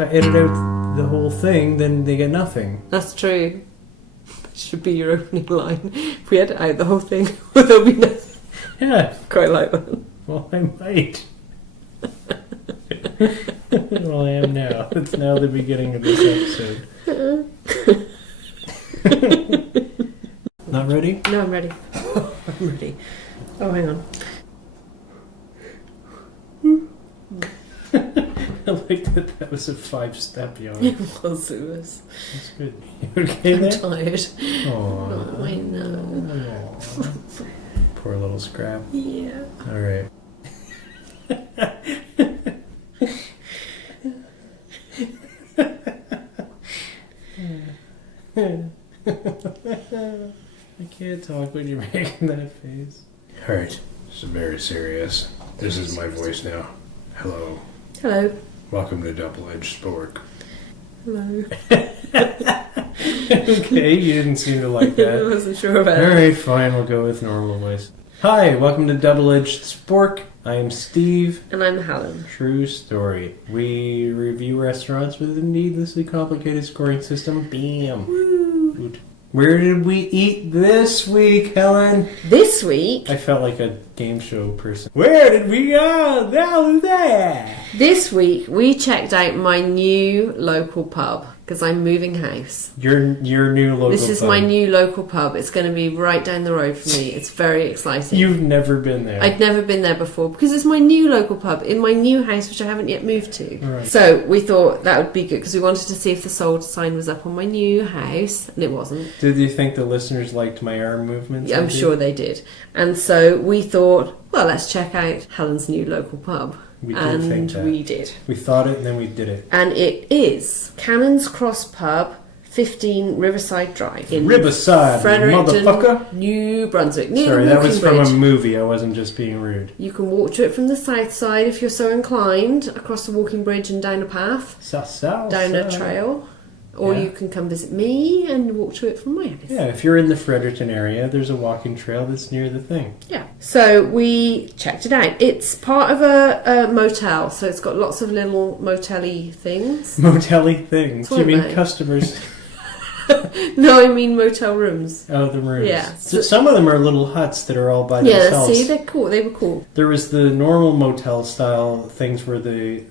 if I edit out the whole thing, then they get nothing. That's true. That should be your opening line. If we edit out the whole thing, there'll be nothing. Yeah. Quite like that. Well, I might. Well, I am now. It's now the beginning of this episode. Not ready? No, I'm ready. I'm ready. Oh, hang on. I like that was a 5-step yawn. It was. That's good. You okay there? I'm tired. Aww. Oh, I know. Aww. Poor little Scrap. Yeah. Alright. I can't talk when you're making that face. Alright, this is very serious. This is my voice now. Hello. Hello. Welcome to Double-Edged Spork. Hello. Okay, you didn't seem to like that. I wasn't sure about it. Alright, fine, we'll go with normal voice. Hi, welcome to Double-Edged Spork. I am Steve. And I'm Helen. True story. We review restaurants with a needlessly complicated scoring system. Bam. Woo. Where did we eat this week, Helen? This week? I felt like a game show person. Where did we go? Down there. This week we checked out my new local pub because I'm moving house. Your new local pub. This is my new local pub. It's going to be right down the road from me. It's very exciting. You've never been there. I'd never been there before because it's my new local pub in my new house, which I haven't yet moved to. Right. So we thought that would be good because we wanted to see if the sold sign was up on my new house, and it wasn't. Did you think the listeners liked my arm movements? Yeah, I'm sure they did. And so we thought, well, let's check out Helen's new local pub. We did think that. We did. We thought it and then we did it. And it is Cannon's Cross Pub, 15 Riverside Drive. In Riverside, Fredericton, motherfucker. New Brunswick. Near Sorry, the that was walking from bridge. a movie. I wasn't just being rude. You can walk to it from the south side if you're so inclined, across the walking bridge and down a path, down a trail. Or Yeah. you can come visit me and walk to it from my house. Yeah, if you're in the Fredericton area, there's a walking trail that's near the thing. Yeah. So we checked it out. It's part of a motel, so it's got lots of little motel-y things. Motel-y things. That's You mean what I- customers? No, I mean motel rooms. Oh, the rooms. Yeah. So some of them are little huts that are all by Yeah, themselves. see, they're cool. They were cool. There was the normal motel style things where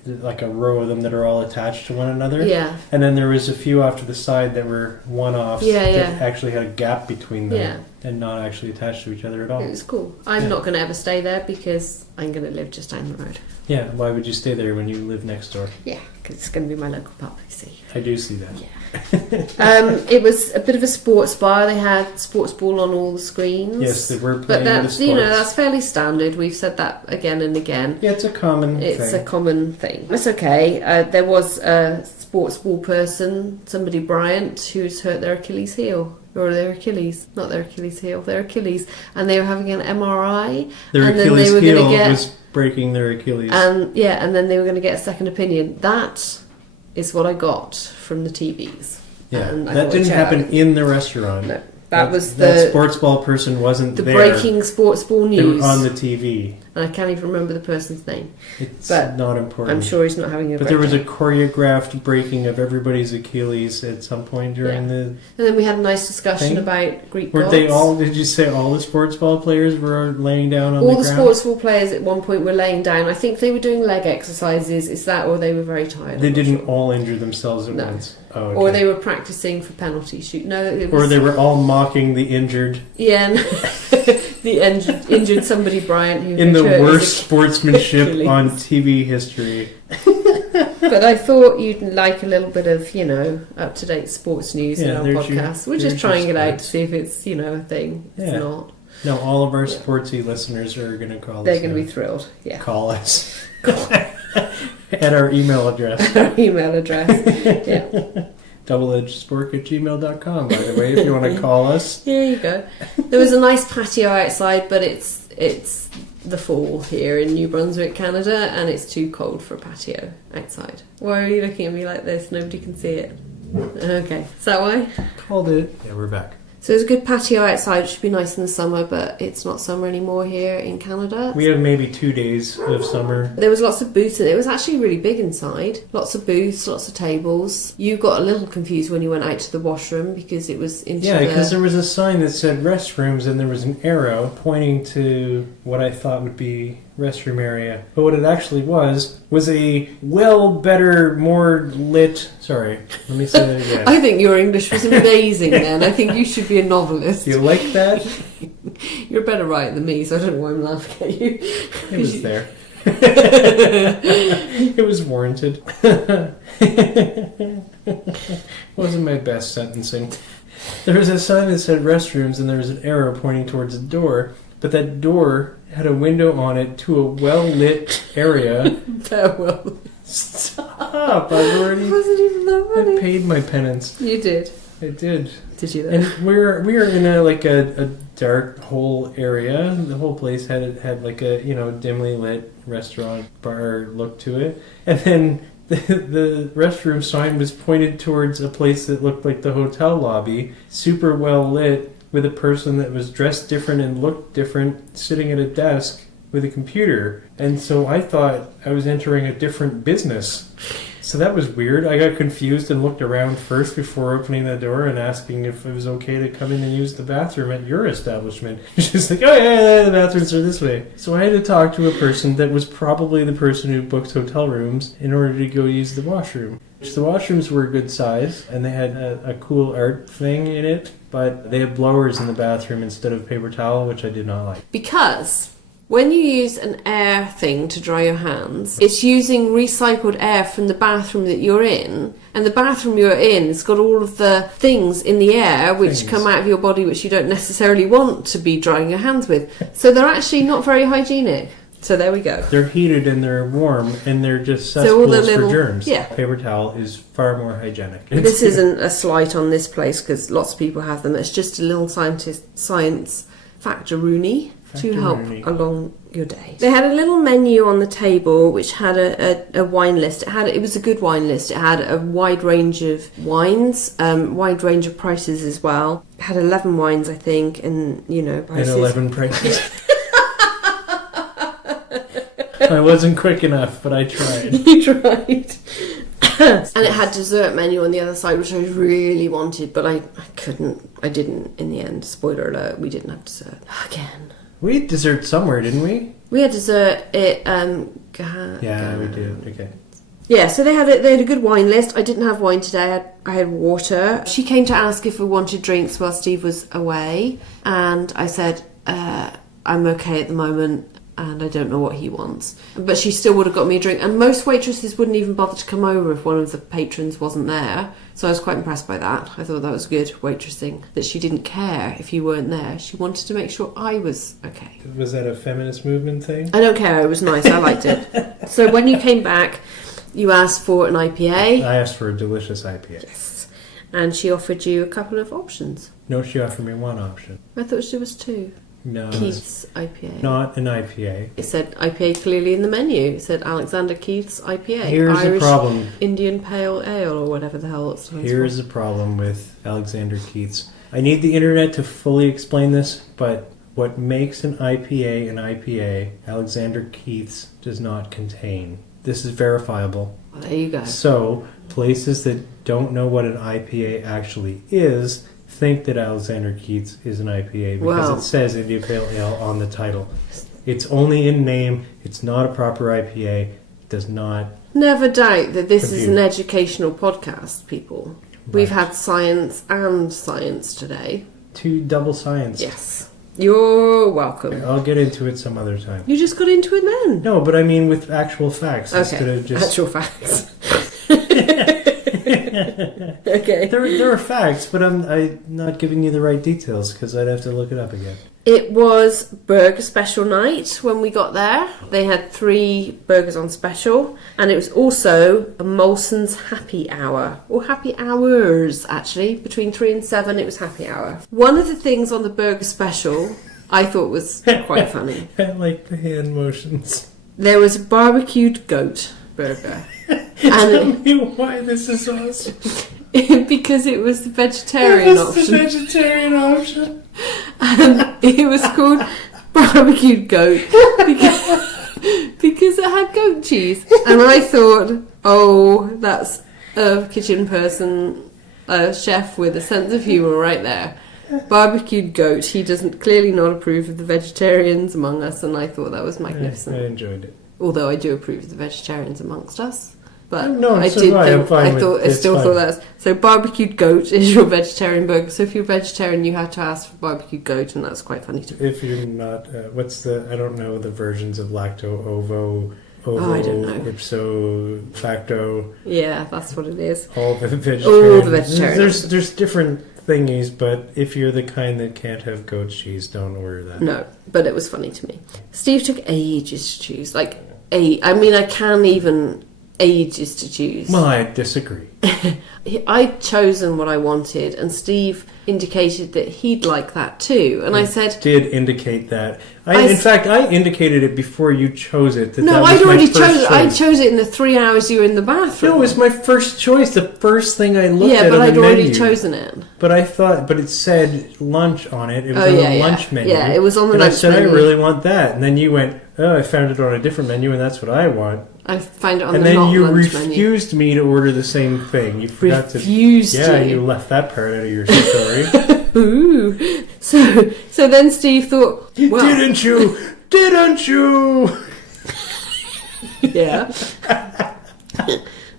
like a row of them that are all attached to one another. Yeah. And then there was a few off to the side that were one-offs Yeah, that actually had a gap between them Yeah. and not actually attached to each other at all. It was cool. I'm not going to ever stay there because I'm going to live just down the road. Yeah, why would you stay there when you live next door? Yeah, because it's going to be my local pub, you see. I do see that. Yeah. It was a bit of a sports bar. They had sportsball on all the screens. Yes, they were playing but that's, with the sports. that's fairly standard. We've said that again and again. Yeah, it's a common It's thing. a common thing. It's okay. There was a sports ball person, somebody Bryant, who's hurt their Achilles heel. Or their Achilles. Not their Achilles heel, their Achilles. And they were having an MRI. Their and Achilles then they were heel gonna get, was breaking their Achilles. and then they were going to get a second opinion. That is what I got from the TVs. Yeah, And I that thought, didn't check happen out. in the restaurant. No, that was that sports ball person wasn't the there. breaking sports ball They were news. on the TV. And I can't even remember the person's name. It's But not important. I'm sure he's not having a But there was a breakdown. choreographed breaking of everybody's Achilles at some point during the. And then we had a nice discussion thing? about Greek Were gods. they all? Did you say all the sports ball players were laying down on All the the ground? sports ball players at one point were laying down. I think they were doing leg exercises. Is that, or they were very tired? They I'm not didn't sure. all injure themselves at No. once. Oh, okay. Or they were practicing for penalty shoot. No, it was, Or they were all mocking the injured yeah, and the injured somebody Bryant who in the hurt his worst sportsmanship Achilles. on TV history. But I thought you'd like a little bit of, up-to-date sports news in Yeah, our there's your- podcast. We're just there's your trying it out to sports. see if it's, a thing. It's Yeah. not. No, all of our Yeah. sportsy listeners are going to call They're us. going to now. be thrilled. Yeah. Call us. At our email address. Our email address. Yeah. doubleedgedspork@gmail.com, by the way, if you want to call us. There you go. There was a nice patio outside, but it's the fall here in New Brunswick, Canada, and it's too cold for a patio outside. Why are you looking at me like this? Nobody can see it. Okay. Is that why? Called it. Yeah, we're back. So there's a good patio outside, which should be nice in the summer, but it's not summer anymore here in Canada. We have maybe 2 days of summer. There was lots of booths, and it was actually really big inside. Lots of booths, lots of tables. You got a little confused when you went out to the washroom because it was into because there was a sign that said restrooms, and there was an arrow pointing to what I thought would be restroom area. But what it actually was a better, more lit... Sorry, let me say that again. I think your English was amazing then. I think you should be a novelist. You like that? You're a better writer than me, so I don't know why I'm laughing at you. It was there. It was warranted. Wasn't my best sentencing. There was a sign that said restrooms, and there was an arrow pointing towards a door, but that door had a window on it to a well-lit area. Farewell. Stop! I've already... It wasn't even that funny. I paid my penance. You did. I did. Did you though? And we are in a dark hole area. The whole place had like a dimly lit restaurant bar look to it, and then the restroom sign was pointed towards a place that looked like the hotel lobby, super well lit, with a person that was dressed different and looked different sitting at a desk with a computer. And so I thought I was entering a different business. So that was weird. I got confused and looked around first before opening the door and asking if it was okay to come in and use the bathroom at your establishment. She's like, oh yeah, the bathrooms are this way. So I had to talk to a person that was probably the person who booked hotel rooms in order to go use the washroom. The washrooms were a good size, and they had a cool art thing in it, but they had blowers in the bathroom instead of paper towel, which I did not like. Because when you use an air thing to dry your hands, it's using recycled air from the bathroom that you're in, and the bathroom you're in has got all of the things in the air which come out of your body which you don't necessarily want to be drying your hands with. So they're actually not very hygienic. So there we go. They're heated and they're warm, and they're just cesspools for germs. Yeah. Paper towel is far more hygienic. This isn't a slight on this place because lots of people have them. It's just a little science factor-rooney to help along your day. They had a little menu on the table which had a wine list. It was a good wine list. It had a wide range of wines, wide range of prices as well. It had 11 wines, I think, and prices. And 11 prices. I wasn't quick enough, but I tried. You tried. And it had dessert menu on the other side, which I really wanted, but I couldn't. I didn't in the end. Spoiler alert, we didn't have dessert. Again. We had dessert somewhere, didn't we? We had dessert at... yeah, we did. Okay. Yeah, so they had a good wine list. I didn't have wine today. I had water. She came to ask if we wanted drinks while Steve was away, and I said, I'm okay at the moment, and I don't know what he wants. But she still would have got me a drink. And most waitresses wouldn't even bother to come over if one of the patrons wasn't there. So I was quite impressed by that. I thought that was good waitressing, that she didn't care if you weren't there. She wanted to make sure I was okay. Was that a feminist movement thing? I don't care. It was nice. I liked it. So when you came back, you asked for an IPA. I asked for a delicious IPA. Yes. And she offered you a couple of options. No, she offered me one option. I thought she was two. No. Keith's IPA. Not an IPA. It said IPA clearly in the menu. It said Alexander Keith's IPA. Here's Irish the problem. Indian Pale Ale or whatever the hell it stands Here's the problem with Alexander Keith's. I need the internet to fully explain this, but what makes an IPA, Alexander Keith's does not contain. This is verifiable. Well, there you go. So, places that don't know what an IPA actually is think that Alexander Keith's is an IPA because it says India Pale Ale on the title. It's only in name. It's not a proper IPA. It does not... Never doubt that this is an educational podcast, people. Right. We've had science and science today. 2 double science. Yes. You're welcome. I'll get into it some other time. You just got into it then? No, but I mean with actual facts instead of just... Actual facts. Okay. There are facts, but I'm not giving you the right details because I'd have to look it up again. It was burger special night when we got there. They had 3 burgers on special, and it was also a Molson's happy hour, or happy hours actually. Between 3 and 7 it was happy hour. One of the things on the burger special I thought was quite funny. I like the hand motions. There was a barbecued goat burger. Tell me why this is awesome. because it was the vegetarian option. The vegetarian option. And it was called barbecued goat because it had goat cheese. And I thought, oh, that's a kitchen person, a chef with a sense of humour right there. Barbecued goat. He doesn't clearly not approve of the vegetarians among us, and I thought that was magnificent. I enjoyed it. Although I do approve of the vegetarians amongst us. But No, I so did do I. I'm think, fine I with- thought, I it's still fine. thought that's so. Barbecued goat is your vegetarian burger. So if you're vegetarian, you had to ask for barbecued goat, and that's quite funny to me. If you're not, I don't know the versions of lacto, ovo, I don't know. ipso, facto, Yeah, that's what it is. all the vegetarian. All the vegetarian. There's different thingies, but if you're the kind that can't have goat cheese, don't order that. No, but it was funny to me. Steve took ages to choose. I mean, I can even ages to choose. Well, I disagree. I'd chosen what I wanted, and Steve indicated that he'd like that too. And I said, Did indicate that. In fact, I indicated it before you chose it. "No, that was I'd my already first chosen. I choice. chose it in the 3 hours you were in the bathroom." No, it was my first choice. The first thing I looked at. Yeah, but on I'd the already menu. chosen it. But it said lunch on it. It was Oh, on yeah, the yeah. lunch menu. Yeah, it was on the and lunch I said, menu. I really want that. And then you went, oh, I found it on a different menu, and that's what I want. I found it on And the then not you lunch menu. refused me to order the same thing. You forgot Refused to. Yeah, you? you left that part out of your story. Ooh. So then Steve thought, well, Didn't you? Didn't you? yeah.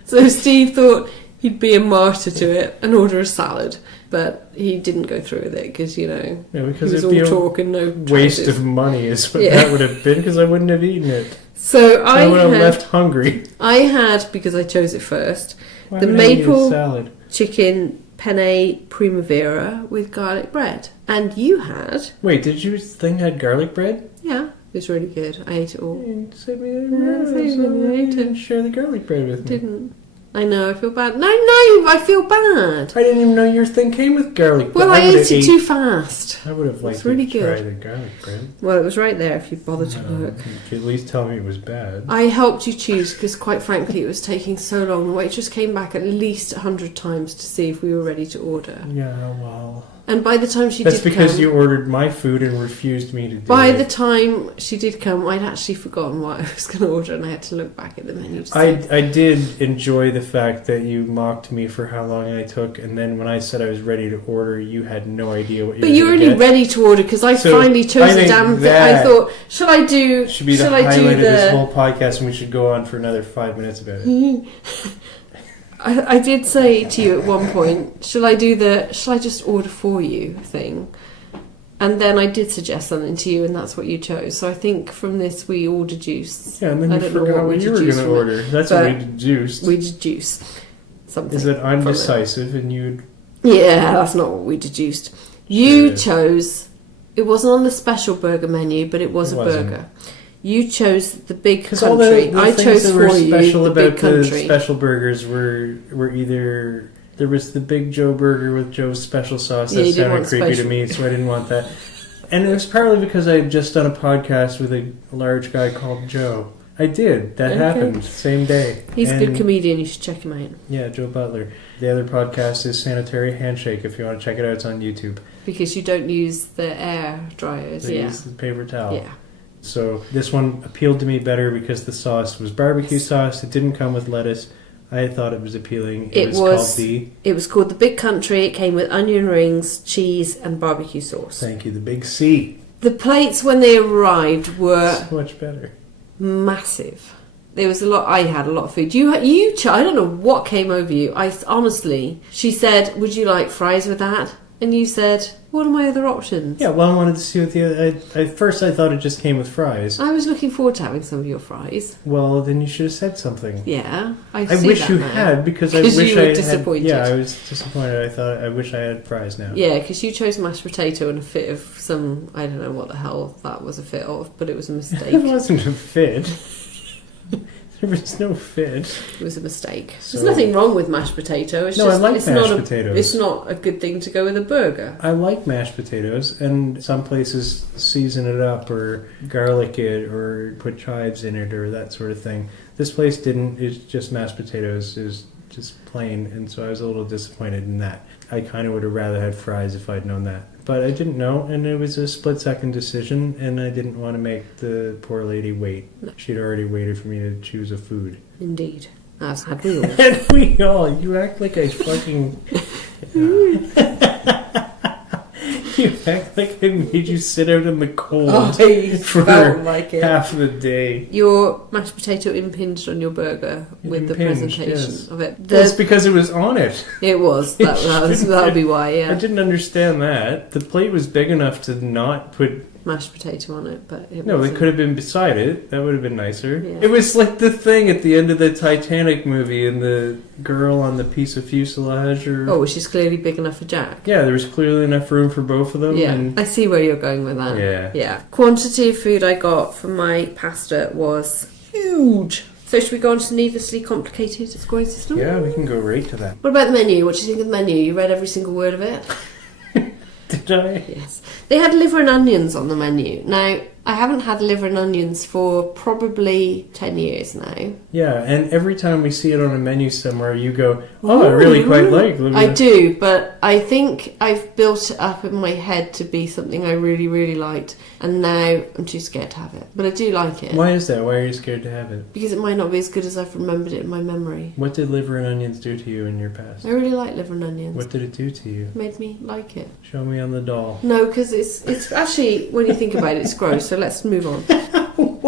So Steve thought he'd be a martyr to it and order a salad, but he didn't go through with it because, Yeah, because he was it'd be all a talk and no waste choices. of money is what Yeah. that would have been, because I wouldn't have eaten it. So I would have left hungry. I had, because I chose it first, Why the would I eat a maple salad? chicken penne primavera with garlic bread. And you had, Wait, did your thing had garlic bread? yeah, it was really good. I ate it all. You said we ate it. didn't share the garlic bread with me. Didn't. I know, I feel bad. No, I feel bad. I didn't even know your thing came with garlic bread. Well, I would've ate it too fast. I would have liked It's really to try good. the garlic bread. Well, it was right there if you bothered to look. You could at least tell me it was bad. I helped you choose because, quite frankly, it was taking so long. The waitress came back at least 100 times to see if we were ready to order. Yeah, well... And by the time she That's did because come, you ordered my food and refused me to do by it. the time she did come, I'd actually forgotten what I was going to order, and I had to look back at the menu. To see. I did enjoy the fact that you mocked me for how long I took, and then when I said I was ready to order, you had no idea what you But were you were going to only get. ready to order because I So, finally chose I the think damn thing. that I thought, shall I do? Should be the shall I highlight do of this the? whole podcast, and we should go on for another 5 minutes about it. I did say to you at one point, shall I just order for you thing? And then I did suggest something to you, and that's what you chose. So I think from this we all deduced. Yeah, and then I you don't know forgot what what we you were going deduced to from it, order. That's what we but deduced. We deduced something. Is that I'm from it. decisive, and you'd... Yeah, that's not what we deduced. You Yeah. chose. It wasn't on the special burger menu, but it was It a wasn't. burger. You chose the big Because all country. the I things chose that were for you special the about big the country. special burgers were either... There was the Big Joe burger with Joe's special sauce. Yeah, That you didn't sounded want creepy to special. me, so I didn't want that. And it was partly because I had just done a podcast with a large guy called Joe. I did. That Okay. happened. Same day. He's a And- good comedian. You should check him out Yeah, Joe Butler. The other podcast is Sanitary Handshake. If you want to check it out, it's on YouTube. because you don't use the air dryers. They Yeah, use the paper towel. yeah. So this one appealed to me better because the sauce was barbecue sauce. It didn't come with lettuce. I thought it was appealing. It was called the... It was called the Big Country. It came with onion rings, cheese, and barbecue sauce. Thank you, the Big C. The plates when they arrived were So much better. massive. There was a lot. I had a lot of food. I don't know what came over you. I honestly, she said, "Would you like fries with that?" And you said, "What are my other options?" Yeah, well, I wanted to see what the other... At first, I thought it just came with fries. I was looking forward to having some of your fries. Well, then you should have said something. Yeah, I see wish that you now. had, because I 'Cause wish you were I had... disappointed. Yeah, I was disappointed. I wish I had fries now. Yeah, because you chose mashed potato and a fit of some. I don't know what the hell that was a fit of, but it was a mistake. It wasn't a fit. There was no fit. It was a mistake. So- There's nothing wrong with mashed potato. It's No, just, I like it's mashed not potatoes. It's not a good thing to go with a burger. I like mashed potatoes, and some places season it up or garlic it or put chives in it or that sort of thing. This place didn't. It's just mashed potatoes. Is just plain, and so I was a little disappointed in that. I kind of would have rather had fries if I'd known that. But I didn't know, and it was a split-second decision, and I didn't want to make the poor lady wait. No. She'd already waited for me to choose a food. Indeed. As had we all. And we all, you act like I fucking... You act like I made you sit out in the cold for like it. half the day. Your mashed potato impinged on your burger with the presentation yes. of it. It's because it was on it. It was. That would be why, yeah. I didn't understand that. The plate was big enough to not put... mashed potato on it, but it No, wasn't. it could have been beside it. That would have been nicer. Yeah. It was like the thing at the end of the Titanic movie and the girl on the piece of fuselage. Oh, which is clearly big enough for Jack. Yeah, there was clearly enough room for both of them. Yeah, And... I see where you're going with that. Yeah. Yeah. Quantity of food I got from my pasta was huge. So should we go on to needlessly complicated scoring system? Yeah, we can go right to that. What about the menu? What do you think of the menu? You read every single word of it? Did I? Yes. They had liver and onions on the menu. Now, I haven't had liver and onions for probably 10 years now. Yeah, and every time we see it on a menu somewhere, you go, oh, I really quite like liver. I do, but I think I've built it up in my head to be something I really, really liked, and now I'm too scared to have it. But I do like it. Why is that? Why are you scared to have it? Because it might not be as good as I've remembered it in my memory. What did liver and onions do to you in your past? I really like liver and onions. What did it do to you? It made me like it. Show me on the doll. No, because it's actually, when you think about it, it's gross, so let's move on.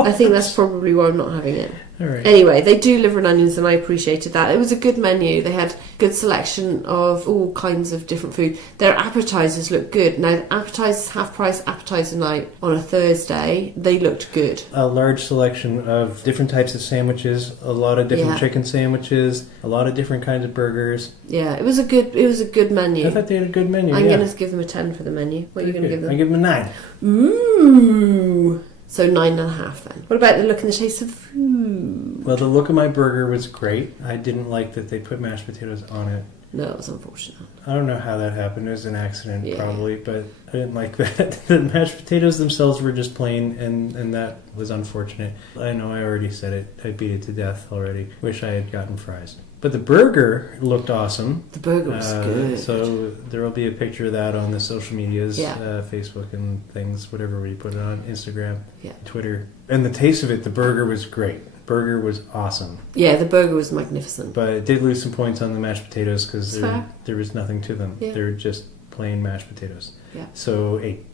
I think that's probably why I'm not having it. All right. Anyway, they do liver and onions, and I appreciated that. It was a good menu. They had good selection of all kinds of different food. Their appetizers looked good. Now, the appetizers, half-price appetizer night on a Thursday, they looked good. A large selection of different types of sandwiches, a lot of different chicken sandwiches, a lot of different kinds of burgers. Yeah, it was a good menu. I thought they had a good menu. I'm going to give them a 10 for the menu. What are you going to give them? I give them a 9. Ooh. So 9.5 then. What about the look and the taste of the food? Well, the look of my burger was great. I didn't like that they put mashed potatoes on it. No, it was unfortunate. I don't know how that happened. It was an accident, Yeah. probably, but I didn't like that. The mashed potatoes themselves were just plain, and that was unfortunate. I know I already said it. I beat it to death already. Wish I had gotten fries. But the burger looked awesome. The burger was good. So there will be a picture of that on the social medias, Yeah. Facebook and things, whatever we put it on, Instagram, Yeah. Twitter. And the taste of it, the burger was great. Burger was awesome. Yeah, the burger was magnificent. But it did lose some points on the mashed potatoes because Fair. there was nothing to them. Yeah. They were just plain mashed potatoes. Yeah. So 8.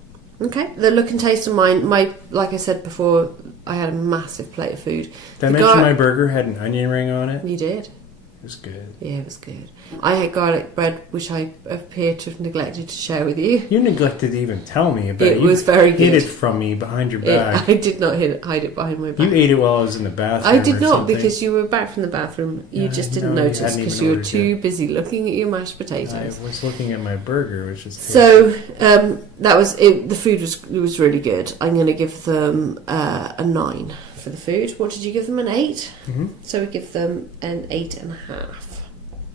Okay. The look and taste of mine, like I said before, I had a massive plate of food. Did I mention my burger had an onion ring on it? You did? It was good. Yeah, it was good. I had garlic bread, which I appear to have neglected to share with you. You neglected to even tell me about it. It was very good. You hid it from me behind your back. I did not hide it behind my back. You ate it while I was in the bathroom. I did or not, something. because you were back from the bathroom. You Yeah, just I didn't know, you notice hadn't because even you were ordered too yet. busy looking at your mashed I potatoes. was looking at my burger, which is So that was it. The food was really good. I'm going to give them a 9 for the food. What did you give them? An 8? Mm-hmm. So we give them an 8.5.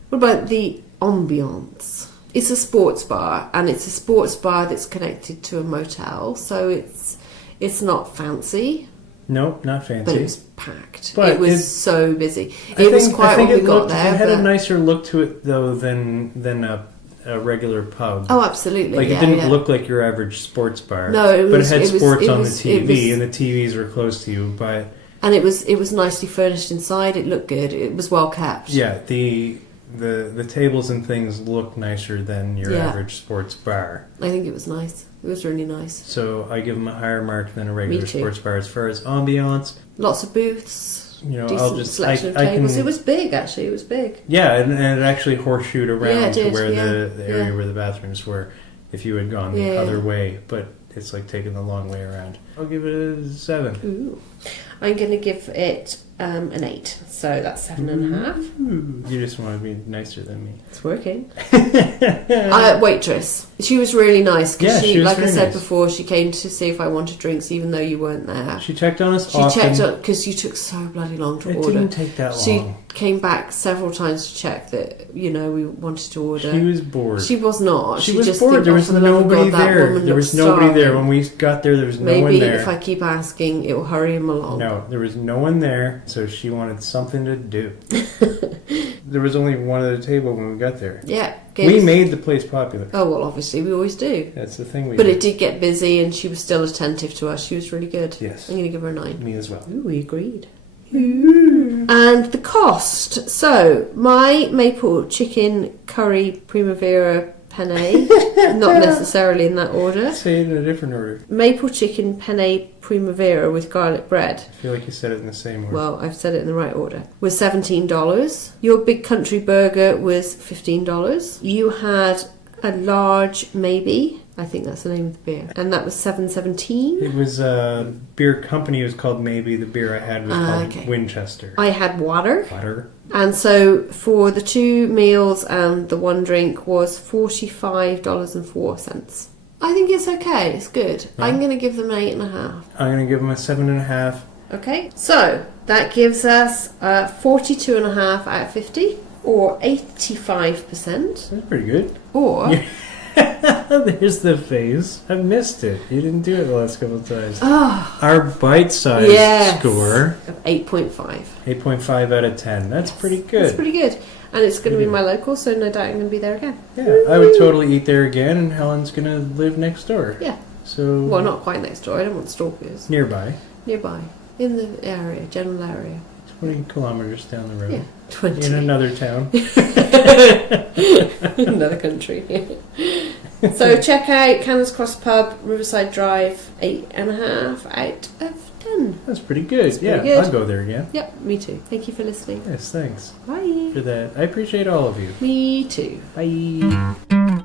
What about the ambiance? It's a sports bar, and it's a sports bar that's connected to a motel, so it's not fancy, No, not fancy. but it was packed. But it was it's- so busy. It was quiet when we got there. It had a but- nicer look to it though than a regular pub. Oh, absolutely. Like yeah, it didn't yeah. look like your average sports bar. No, it was. But it had sports on was- the TV, and the TVs were close to you. But and it was nicely furnished inside. It looked good. It was well kept. yeah, the tables and things look nicer than your Yeah. average sports bar. I think it was nice. It was really nice. So I give them a higher mark than a regular too. sports bar as far as ambiance. Lots of booths. You know, Decent I'll just selection of I tables. can, It was big, actually. It was big. yeah, and it actually horseshoed around Yeah, it to did, where yeah, the area yeah. where the bathrooms were. If you had gone the Yeah. other way, but it's like taking the long way around. I'll give it a 7. Ooh. I'm going to give it an 8. So that's 7.5. You just want to be nicer than me. It's working. Waitress. She was really nice. Yeah, Cause she was like I very said nice. before, she came to see if I wanted drinks, even though you weren't there. She checked on us She often. checked up because you took so bloody long to It order. didn't take that She long. came back several times to check that we wanted to order. She was bored. She was not. She was just bored. think, There oh, was for the love of nobody God, that there. woman There was looks nobody there. starving. When we got there was no one Maybe there. if I keep asking, it will hurry him along. No, there was no one there, so she wanted something to do. there was only one other table when we got there. Yeah. We made the place popular. Oh, well, obviously, we always do. That's the thing we But do. it did get busy, and she was still attentive to us. She was really good. Yes. I'm going to give her a 9. Me as well. Ooh, we agreed. And the cost. So, my maple chicken curry primavera penne, not necessarily in that order. Say it in a different order. Maple chicken penne primavera with garlic bread. I feel like you said it in the same order. Well, I've said it in the right order. Was $17. Your big country burger was $15. You had a large maybe. I think that's the name of the beer. And that was $7.17. It was beer company was called Maybe. The beer I had was called Winchester. I had water. Water. And so for the 2 meals and the 1 drink was $45.04. I think it's okay. It's good. Right. I'm going to give them an 8.5. I'm going to give them a 7.5. Okay. So that gives us 42.5 out of 50, or 85%. That's pretty good. Or There's the phase. I missed it. You didn't do it the last couple of times. oh, Our bite-sized yes, score, of 8.5. 8.5 out of 10. That's pretty good. That's pretty good. And it's going to be my local, so no doubt I'm going to be there again. Yeah, I would totally eat there again, and Helen's going to live next door. Yeah. So Well, not quite next door. I don't want stalkers. nearby. Nearby. In the area, general area. 20 kilometers down the road. Yeah. 20. In another town. Another country. So check out Cannons Cross Pub, Riverside Drive, 8.5 out of 10. That's pretty good. That's pretty good. I'll go there again. Yep, me too. Thank you for listening. Yes, thanks Bye. for that. I appreciate all of you. Me too. Bye.